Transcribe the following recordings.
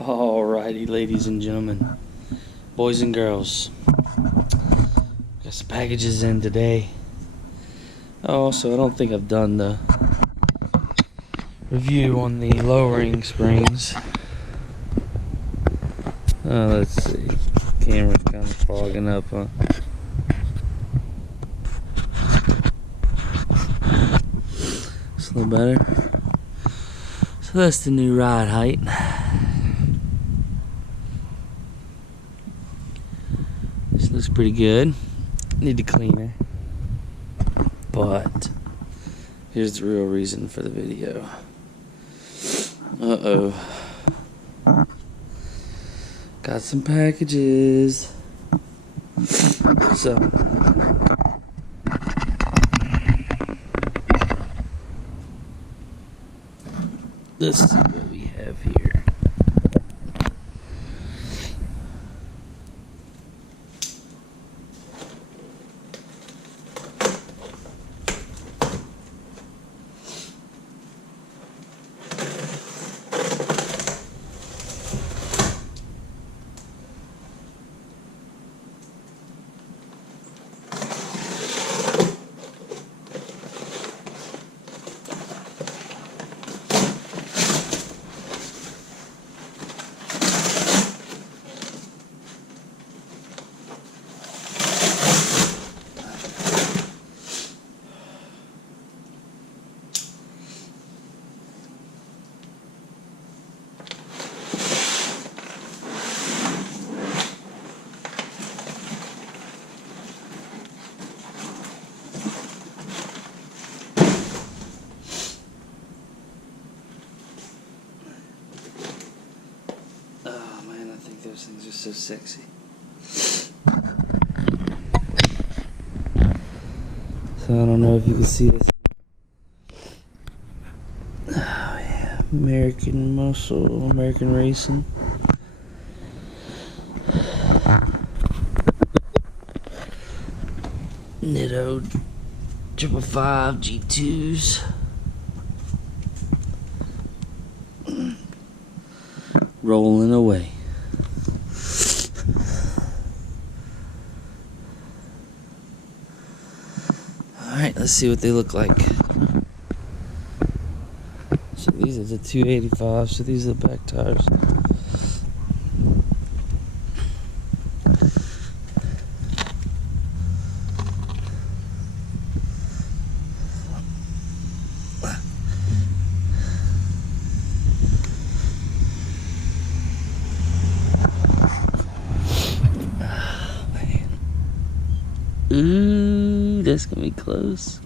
Alrighty, ladies and gentlemen, boys and girls, got some packages in today. Also, I don't think I've done the review on the lowering springs. Let's see, camera's kind of fogging up, huh? It's a little better. So that's the new ride height. This looks pretty good. Need to clean it. But here's the real reason for the video. Uh-oh. Got some packages. So let's see what we have here. Those things are so sexy. So I don't know if you can see this. Oh yeah, American Muscle, American Racing. Nitto 555 G2s. Rolling away. Alright, let's see what they look like. So these are the 285, so these are the back tires. Oh, man. Ooh, that's gonna be close.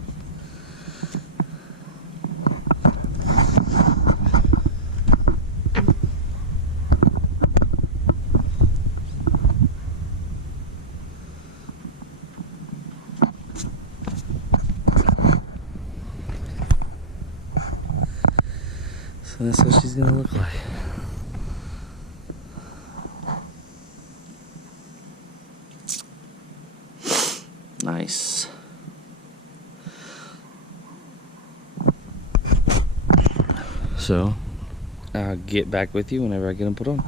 So that's what she's gonna look like. Nice. So I'll get back with you whenever I get them put on.